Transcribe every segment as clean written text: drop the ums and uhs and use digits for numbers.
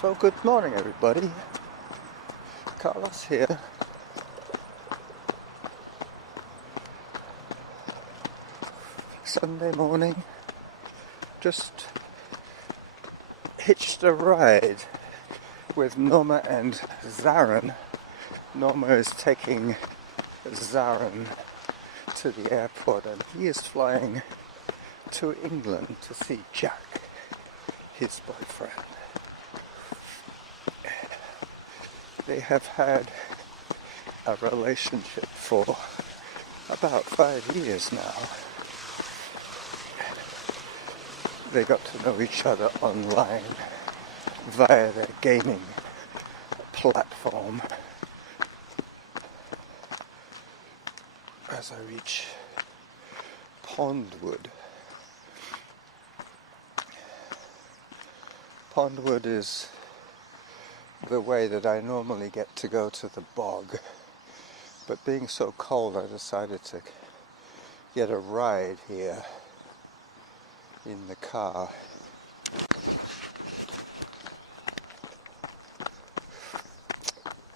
So good morning everybody, Carlos here. Sunday morning, just hitched a ride with Norma and Zaryn. Norma is taking Zaryn to the airport and he is flying to England to see Jack, his boyfriend. They have had a relationship for about 5 years now. They got to know each other online via their gaming platform. As I reach Pondwood. Pondwood is the way that I normally get to go to the bog, but being so cold I decided to get a ride here in the car.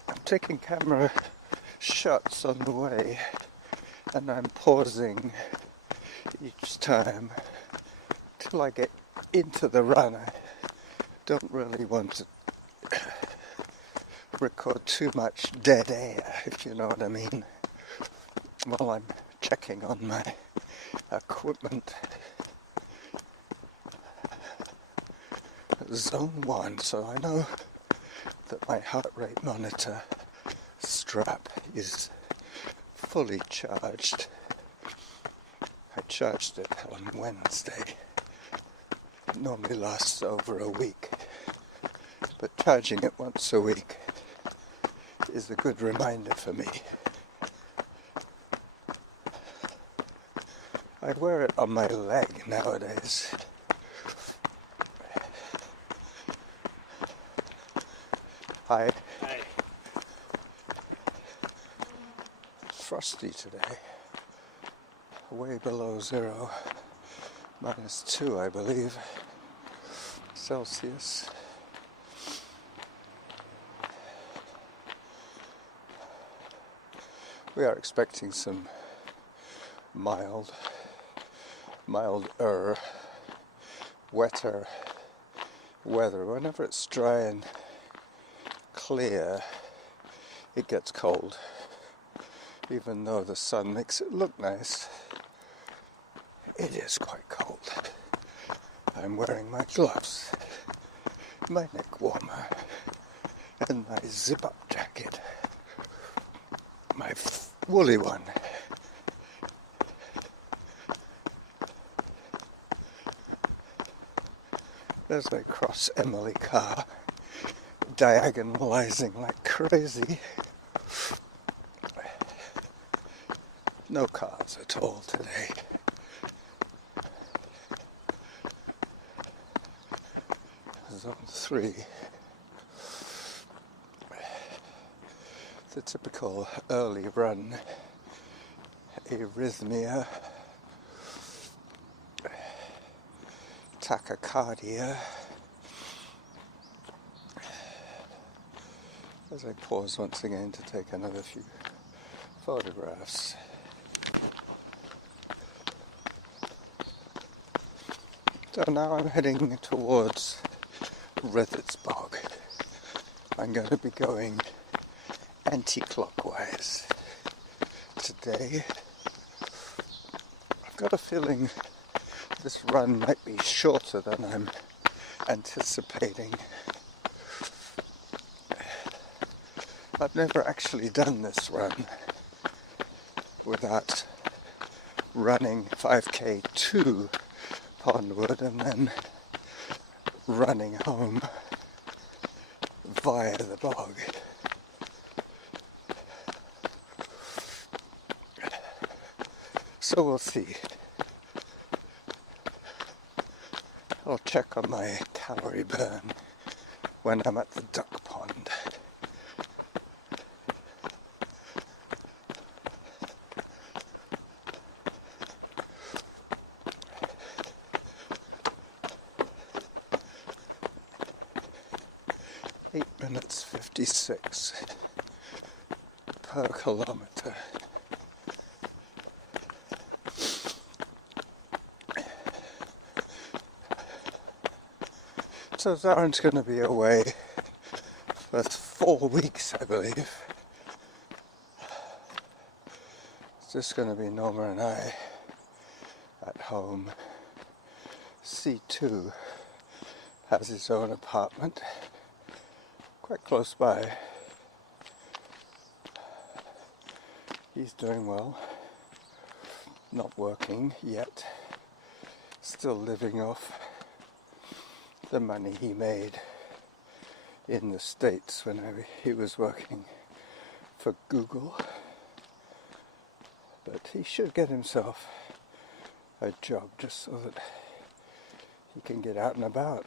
I'm taking camera shots on the way and I'm pausing each time till I get into the run. I don't really want to record too much dead air, if you know what I mean, while I'm checking on my equipment. Zone 1, so I know that my heart rate monitor strap is fully charged. I charged it on Wednesday. It normally lasts over a week, but charging it once a week is a good reminder for me. I wear it on my leg nowadays. Hi. Hi. Frosty today. Way below zero. -2, I believe, Celsius. We are expecting some milder, wetter weather. Whenever it's dry and clear, it gets cold. Even though the sun makes it look nice, it is quite cold. I'm wearing my gloves, my neck warmer, and my zip-up jacket, my woolly one. As I cross Emily Car, diagonalizing like crazy. No cars at all today. Zone 3. The typical early run arrhythmia, tachycardia. As I pause once again to take another few photographs. So now I'm heading towards Bog. I'm going to be going anti-clockwise today. I've got a feeling this run might be shorter than I'm anticipating. I've never actually done this run without running 5k to Pondwood and then running home via the bog. So we'll see. I'll check on my calorie burn when I'm at the duck pond. that's 56 per kilometre. So Zaryn's going to be away for 4 weeks, I believe. It's just going to be Norma and I at home. C2 has his own apartment quite close by. He's doing well, not working yet, still living off the money he made in the States when he was working for Google. But he should get himself a job just so that he can get out and about.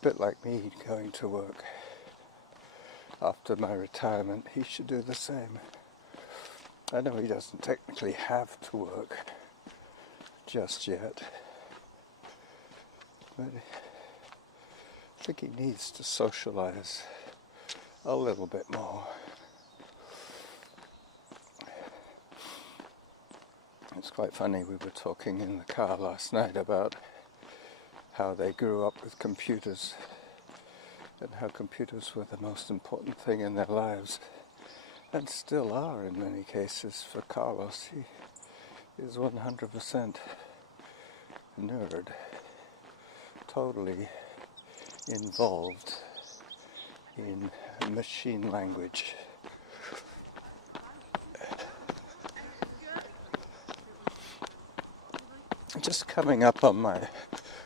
A bit like me going to work after my retirement, he should do the same. I know he doesn't technically have to work just yet, but I think he needs to socialize a little bit more. It's quite funny, we were talking in the car last night about how they grew up with computers and how computers were the most important thing in their lives, and still are in many cases. For Carlos, he is 100% nerd, totally involved in machine language. Just coming up on my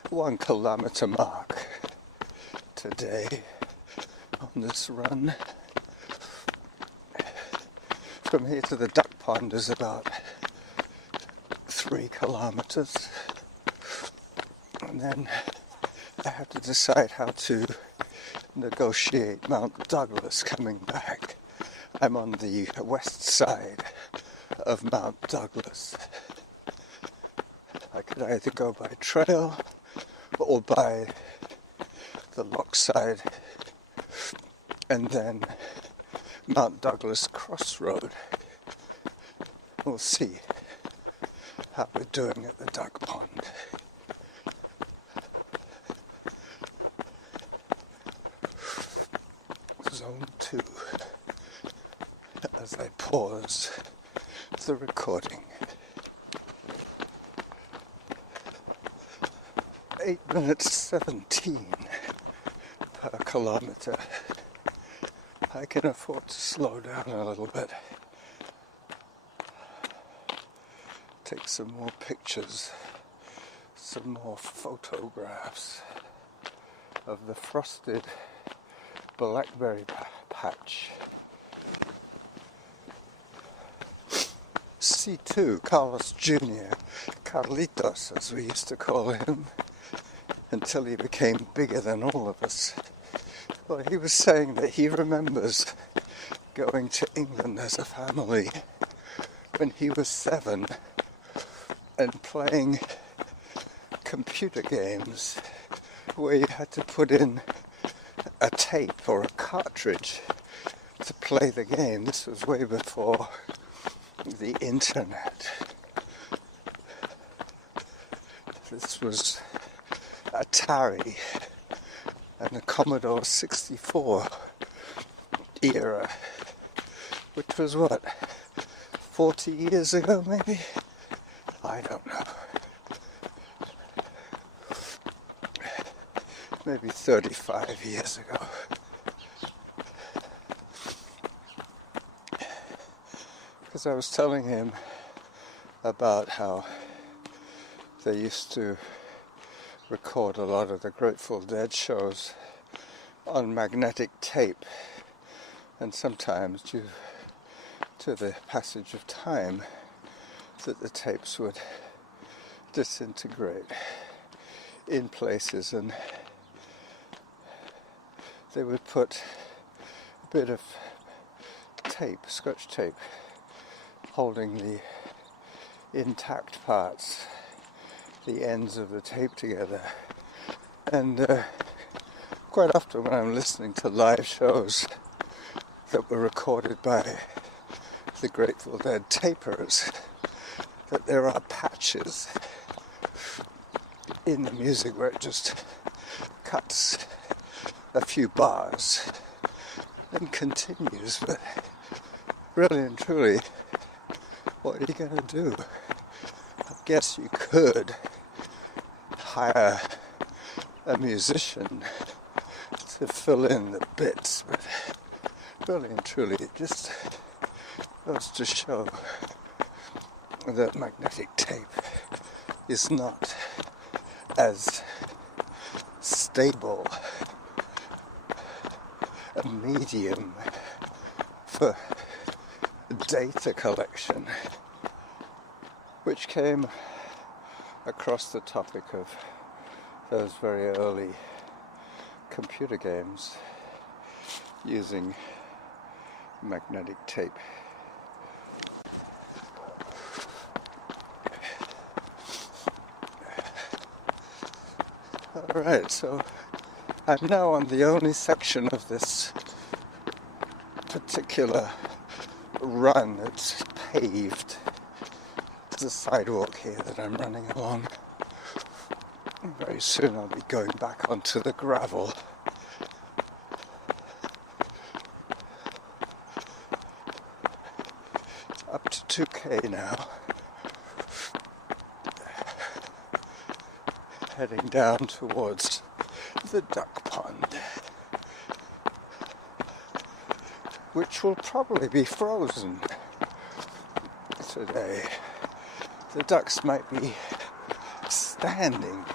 1 kilometre mark today on this run. From here to the duck pond is about 3 kilometres, and then I have to decide how to negotiate Mount Douglas coming back. I'm on the west side of Mount Douglas. I could either go by trail or by the lock side, and then Mount Douglas Crossroad. We'll see how we're doing at the duck pond. Zone 2, as I pause the recording. 8 minutes 17 per kilometre. I can afford to slow down a little bit. Take some more pictures, some more photographs of the frosted blackberry patch. C2, Carlos Jr., Carlitos as we used to call him, until he became bigger than all of us. Well, he was saying that he remembers going to England as a family when he was 7 and playing computer games where you had to put in a tape or a cartridge to play the game. This was way before the internet. This was Atari and the Commodore 64 era, which was what, 40 years ago maybe? I don't know. Maybe 35 years ago. Because I was telling him about how they used to record a lot of the Grateful Dead shows on magnetic tape, and sometimes due to the passage of time that the tapes would disintegrate in places, and they would put a bit of tape, scotch tape, holding the intact parts, the ends of the tape together. And of quite often when I'm listening to live shows that were recorded by the Grateful Dead tapers, that there are patches in the music where it just cuts a few bars and continues, but really and truly, what are you going to do? I guess you could hire a musician to fill in the bits, but really and truly it just goes to show that magnetic tape is not as stable a medium for data collection, which came across the topic of those very early computer games using magnetic tape. Alright, so I'm now on the only section of this particular run that's paved. There's a sidewalk here that I'm running along. Very soon I'll be going back onto the gravel. Up to 2k now. Heading down towards the duck pond, which will probably be frozen today. The ducks might be standing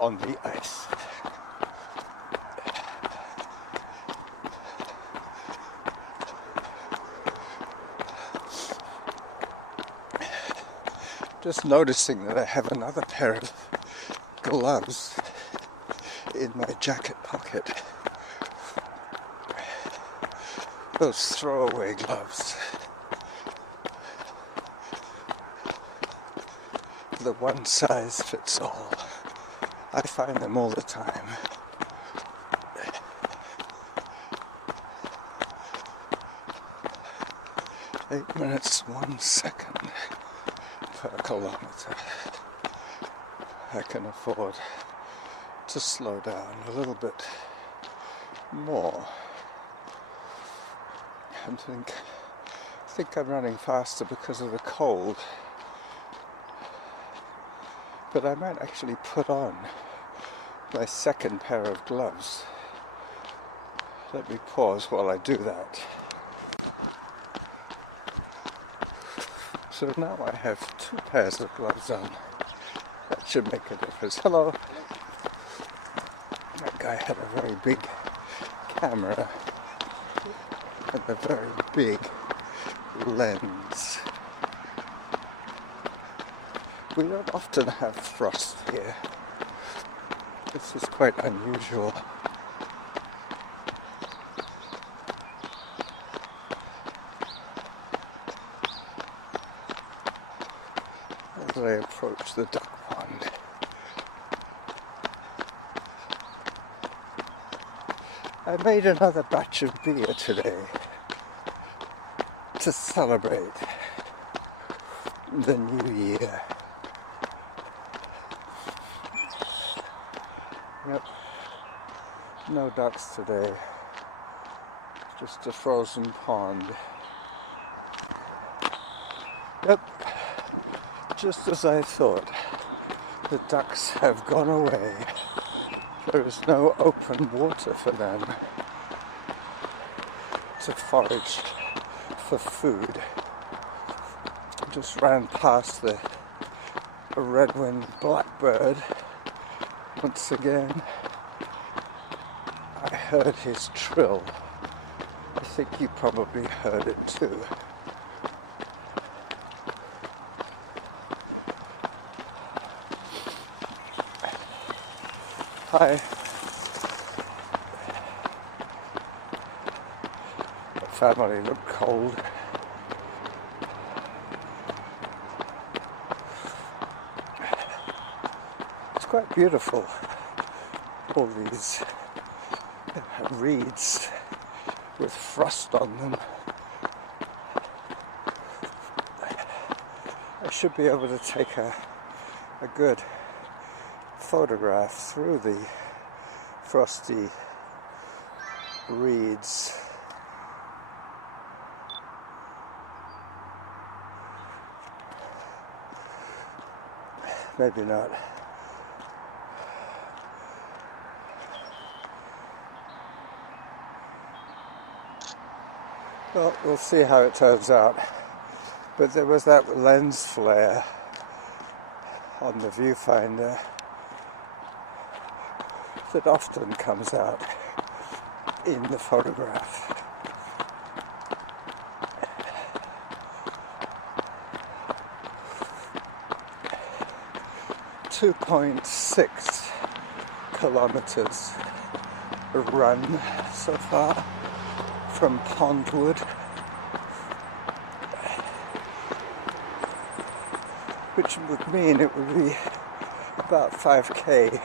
on the ice. Just noticing that I have another pair of gloves in my jacket pocket. Those throwaway gloves. The one size fits all. I find them all the time. Eight minutes, 1 second per kilometer. I can afford to slow down a little bit more and think I'm running faster because of the cold. But I might actually put on my second pair of gloves. Let me pause while I do that. So now I have 2 pairs of gloves on. That should make a difference. Hello. That guy had a very big camera and a very big lens. We don't often have frost here. This is quite unusual. As I approach the duck pond. I made another batch of beer today to celebrate the new year. Yep, no ducks today, just a frozen pond. Yep, just as I thought, the ducks have gone away. There is no open water for them to forage for food. I just ran past the red-winged blackbird. Once again, I heard his trill. I think you probably heard it too. Hi. The family look cold. It's quite beautiful, all these reeds with frost on them. I should be able to take a good photograph through the frosty reeds. Maybe not. Well, we'll see how it turns out. But there was that lens flare on the viewfinder that often comes out in the photograph. 2.6 kilometers run so far from Pondwood, which would mean it would be about 5k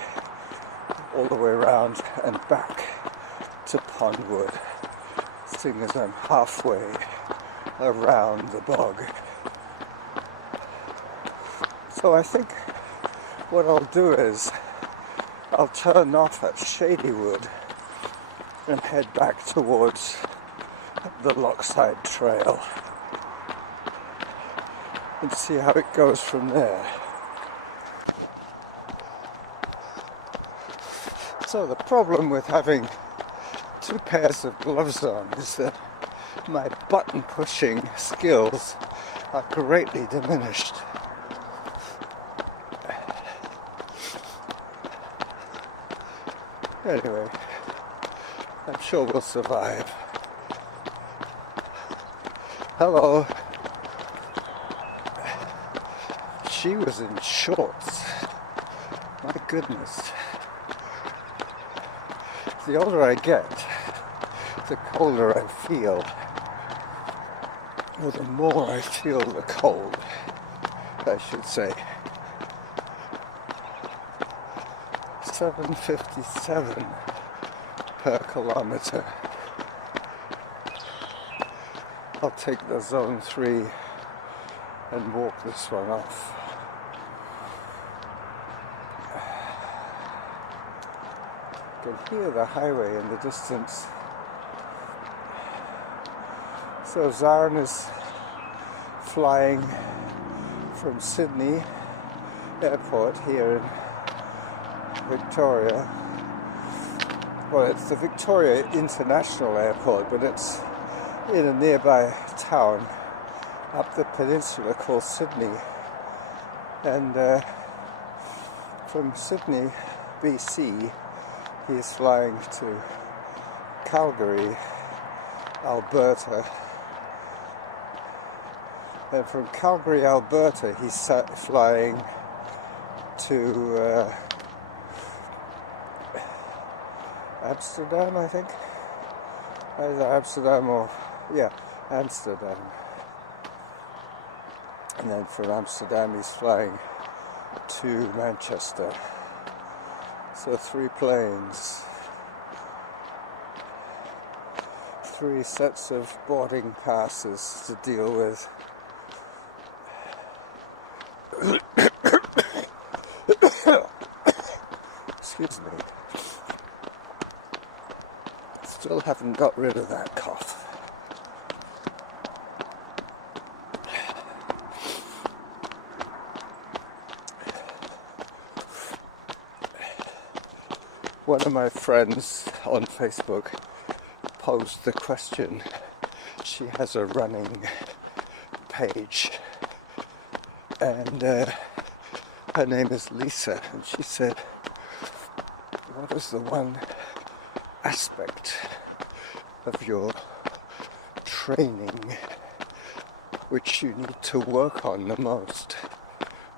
all the way around and back to Pondwood, seeing as I'm halfway around the bog. So I think what I'll do is I'll turn off at Shadywood and head back towards the Lockside Trail and see how it goes from there. So the problem with having two pairs of gloves on is that my button pushing skills are greatly diminished. Anyway, I'm sure we'll survive. Hello. She was in shorts. My goodness. The older I get, the colder I feel. Or the more I feel the cold, I should say. 7.57 per kilometer. I'll take the zone 3 and walk this one off. You can hear the highway in the distance. So Zaryn is flying from Sydney Airport here in Victoria. Well, it's the Victoria International Airport, but it's in a nearby town up the peninsula called Sydney. And from Sydney, BC, he's flying to Calgary, Alberta. And from Calgary, Alberta, he's flying to Amsterdam, I think. Either Amsterdam or, yeah, Amsterdam. And then from Amsterdam he's flying to Manchester. So 3 planes. 3 sets of boarding passes to deal with. Excuse me. Still haven't got rid of that cough. One of my friends on Facebook posed the question. She has a running page, and her name is Lisa, and she said, what is the one aspect of your training which you need to work on the most,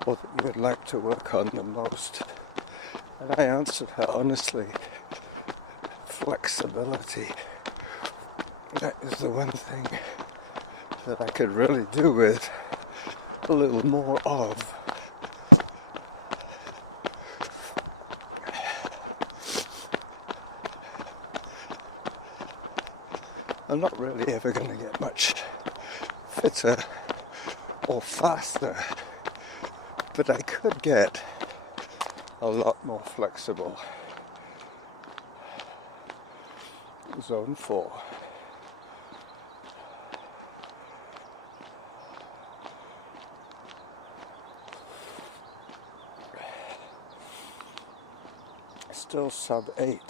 or that you would like to work on the most? And I answered her honestly, flexibility. That is the one thing that I could really do with a little more of. I'm not really ever going to get much fitter or faster, but I could get a lot more flexible. Zone 4. Still sub 8.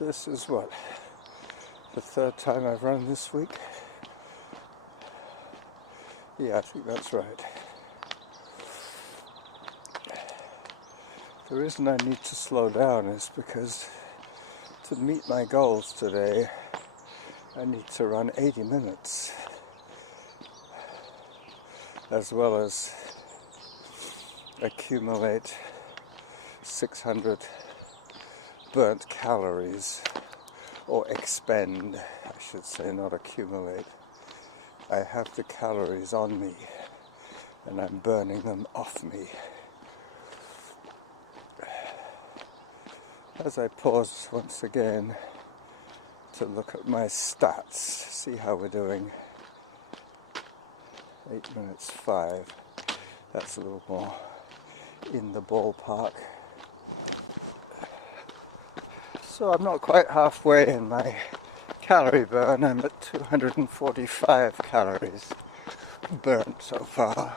This is what? The third time I've run this week? Yeah, I think that's right. The reason I need to slow down is because to meet my goals today, I need to run 80 minutes, as well as accumulate 600 burnt calories, or expend, I should say, not accumulate. I have the calories on me, and I'm burning them off me. As I pause once again to look at my stats, see how we're doing. 8 minutes 5. That's a little more in the ballpark. So I'm not quite halfway in my calorie burn. I'm at 245 calories burnt so far.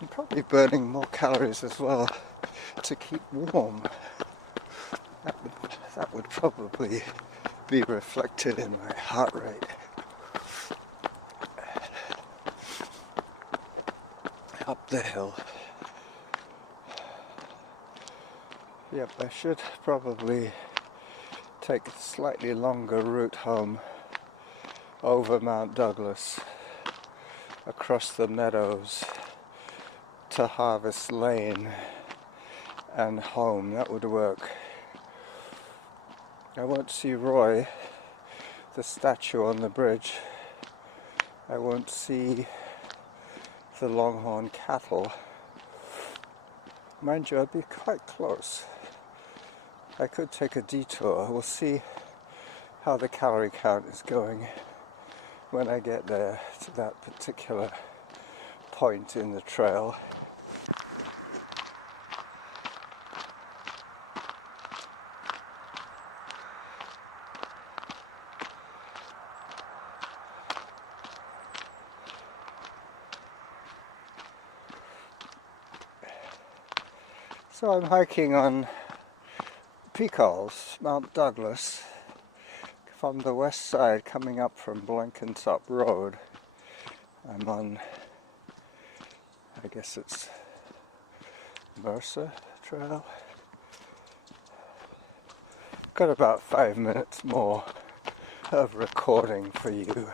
I'm probably burning more calories as well to keep warm. That would probably be reflected in my heart rate. Up the hill. Yep, I should probably take a slightly longer route home over Mount Douglas, across the meadows to Harvest Lane and home. That would work. I won't see Roy, the statue on the bridge. I won't see the longhorn cattle. Mind you, I'd be quite close. I could take a detour. We'll see how the calorie count is going when I get there to that particular point in the trail. So I'm hiking on Peacoals, Mount Douglas, from the west side coming up from Blenkinsop Road. I'm on, I guess it's Mercer Trail. Got about 5 minutes more of recording for you.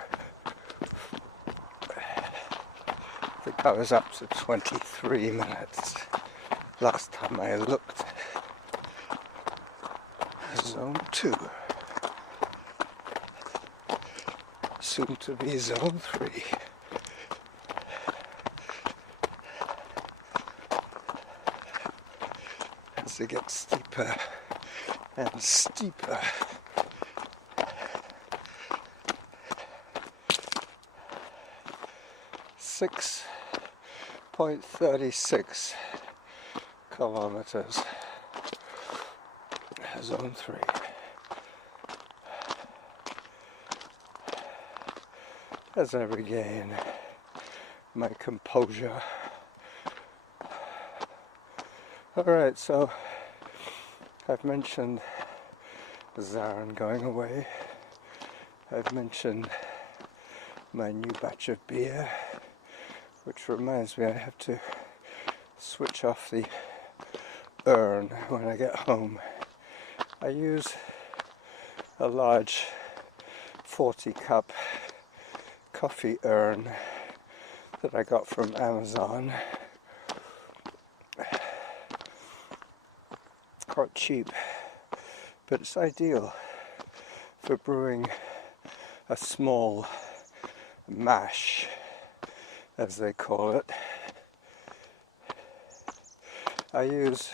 I think I was up to 23 minutes last time I looked. Zone 2. Soon to be Zone 3. As it gets steeper and steeper. .36 kilometers. Zone 3. As I regain my composure. Alright, so I've mentioned Zaryn going away. I've mentioned my new batch of beer, which reminds me I have to switch off the urn when I get home. I use a large 40-cup coffee urn that I got from Amazon. Quite cheap, but it's ideal for brewing a small mash, as they call it. I use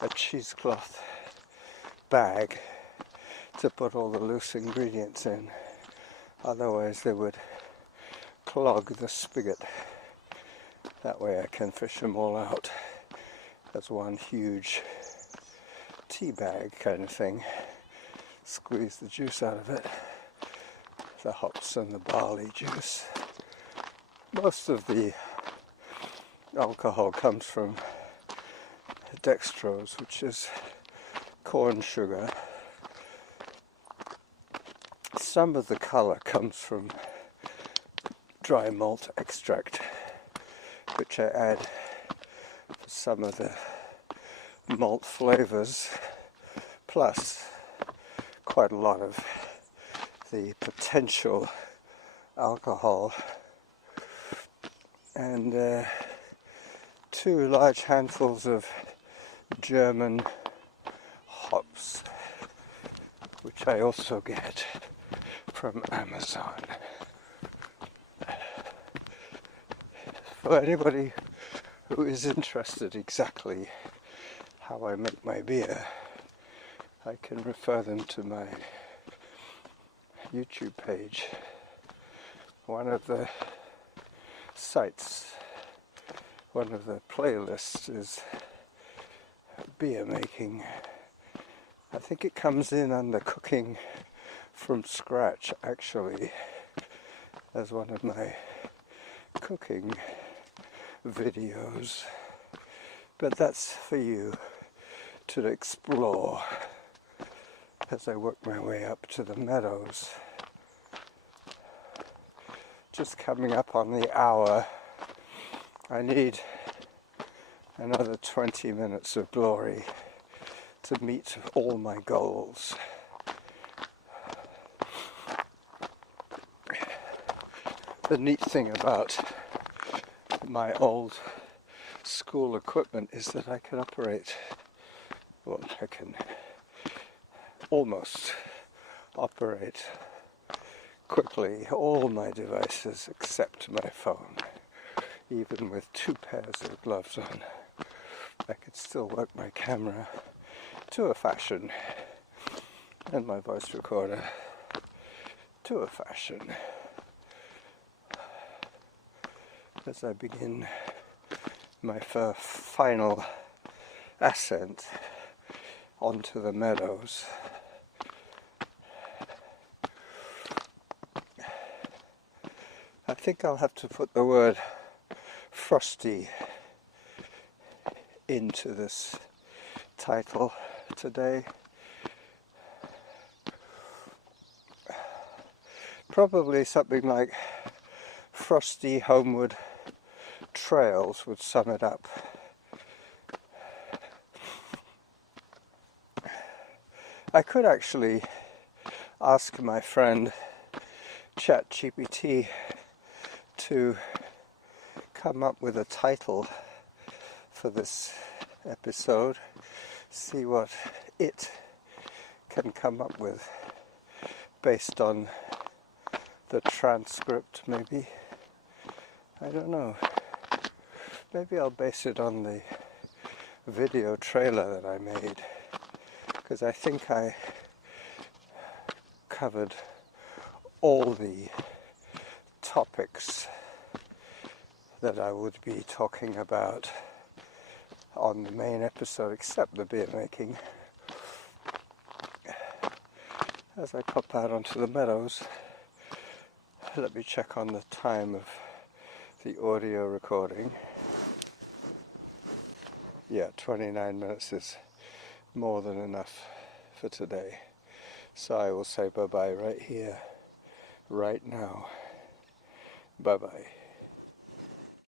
a cheesecloth bag to put all the loose ingredients in, otherwise they would clog the spigot. That way I can fish them all out as one huge tea bag kind of thing. Squeeze the juice out of it, the hops and the barley juice. Most of the alcohol comes from dextrose, which is corn sugar. Some of the color comes from dry malt extract, which I add for some of the malt flavors, plus quite a lot of the potential alcohol, and 2 large handfuls of German hops, which I also get from Amazon. For anybody who is interested exactly how I make my beer, I can refer them to my YouTube page. One of the sites, one of the playlists is beer making. I think it comes in under cooking from scratch, actually, as one of my cooking videos. But that's for you to explore as I work my way up to the meadows. Just coming up on the hour. I need another 20 minutes of glory to meet all my goals. The neat thing about my old school equipment is that I can operate, well, I can almost operate quickly all my devices except my phone. Even with 2 pairs of gloves on, I could still work my camera to a fashion and my voice recorder to a fashion as I begin my final ascent onto the meadows. I think I'll have to put the word Frosty into this title today. Probably something like Frosty Homeward Trails would sum it up. I could actually ask my friend ChatGPT to come up with a title for this episode, see what it can come up with based on the transcript, maybe. I don't know. Maybe I'll base it on the video trailer that I made, because I think I covered all the topics that I would be talking about on the main episode, except the beer making. As I pop out onto the meadows, let me check on the time of the audio recording. Yeah, 29 minutes is more than enough for today. So I will say bye-bye right here, right now. Bye-bye.